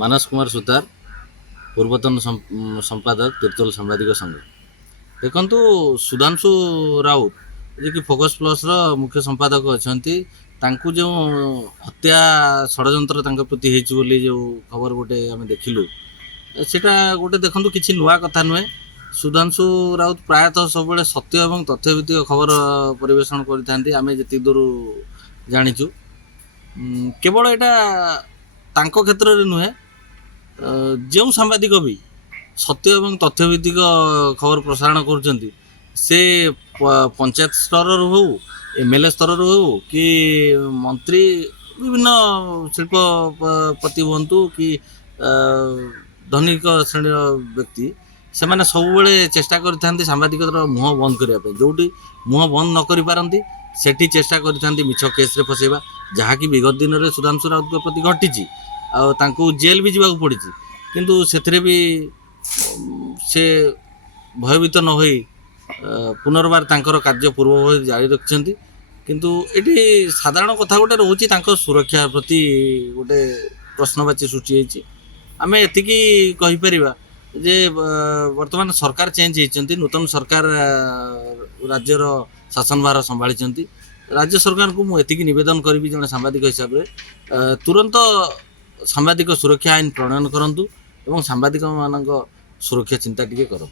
ମାନସ କୁମାର ସୁତାର, ପୂର୍ବତନ ସମ୍ପାଦକ ତିର୍ତ୍ତୋଲ ସାମ୍ବାଦିକ ସଂଘ। ଦେଖନ୍ତୁ, ସୁଧାଂଶୁ ରାଉତ ଯିଏକି ଫୋକସ୍ ପ୍ଲସ୍ର ମୁଖ୍ୟ ସମ୍ପାଦକ ଅଛନ୍ତି, ତାଙ୍କୁ ଯେଉଁ ହତ୍ୟା ଷଡ଼ଯନ୍ତ୍ର ତାଙ୍କ ପ୍ରତି ହେଇଛି ବୋଲି ଯେଉଁ ଖବର ଗୋଟେ ଆମେ ଦେଖିଲୁ, ସେଇଟା ଗୋଟେ ଦେଖନ୍ତୁ କିଛି ନୂଆ କଥା ନୁହେଁ। ସୁଧାଂଶୁ ରାଉତ ପ୍ରାୟତଃ ସବୁବେଳେ ସତ୍ୟ ଏବଂ ତଥ୍ୟଭିତ୍ତିକ ଖବର ପରିବେଷଣ କରିଥାନ୍ତି, ଆମେ ଯେତିକି ଦୂର ଜାଣିଛୁ। କେବଳ ଏଇଟା ତାଙ୍କ କ୍ଷେତ୍ରରେ ନୁହେଁ, ଯେଉଁ ସାମ୍ବାଦିକ ବି ସତ୍ୟ ଏବଂ ତଥ୍ୟଭିତ୍ତିକ ଖବର ପ୍ରସାରଣ କରୁଛନ୍ତି, ସେ ପଞ୍ଚାୟତ ସ୍ତରରୁ ହେଉ, MLA ସ୍ତରରୁ ହେଉ, କି ମନ୍ତ୍ରୀ, ବିଭିନ୍ନ ଶିଳ୍ପପତି ହୁଅନ୍ତୁ କି ଧନିକ ଶ୍ରେଣୀର ବ୍ୟକ୍ତି, ସେମାନେ ସବୁବେଳେ ଚେଷ୍ଟା କରିଥାନ୍ତି ସାମ୍ବାଦିକର ମୁହଁ ବନ୍ଦ କରିବା ପାଇଁ। ଯେଉଁଠି ମୁହଁ ବନ୍ଦ ନ କରିପାରନ୍ତି ସେଠି ଚେଷ୍ଟା କରିଥାନ୍ତି ମିଛ କେସ୍ରେ ଫସାଇବା, ଯାହାକି ବିଗତ ଦିନରେ ସୁଧାଂଶୁ ରାଉତଙ୍କ ପ୍ରତି ଘଟିଛି। ଆଉ ତାଙ୍କୁ ଜେଲ୍ ବି ଯିବାକୁ ପଡ଼ିଛି, କିନ୍ତୁ ସେଥିରେ ବି ସେ ଭୟଭୀତ ନ ହୋଇ ପୁନର୍ବାର ତାଙ୍କର କାର୍ଯ୍ୟ ପୂର୍ବ ଭଳି ଜାରି ରଖିଛନ୍ତି। କିନ୍ତୁ ଏଠି ସାଧାରଣ କଥା ଗୋଟେ ରହୁଛି, ତାଙ୍କ ସୁରକ୍ଷା ପ୍ରତି ଗୋଟେ ପ୍ରଶ୍ନବାଚୀ ସୃଷ୍ଟି ହେଇଛି। ଆମେ ଏତିକି କହିପାରିବା ଯେ ବର୍ତ୍ତମାନ ସରକାର ଚେଞ୍ଜ ହେଇଛନ୍ତି, ନୂତନ ସରକାର ରାଜ୍ୟର ଶାସନ ଭାର ସମ୍ଭାଳିଛନ୍ତି। ରାଜ୍ୟ ସରକାରଙ୍କୁ ମୁଁ ଏତିକି ନିବେଦନ କରିବି ଜଣେ ସାମ୍ବାଦିକ ହିସାବରେ, ତୁରନ୍ତ ସାମ୍ବାଦିକ ସୁରକ୍ଷା ଆଇନ ପ୍ରଣୟନ କରନ୍ତୁ ଏବଂ ସାମ୍ବାଦିକମାନଙ୍କ ସୁରକ୍ଷା ଚିନ୍ତା ଟିକେ କରନ୍ତୁ।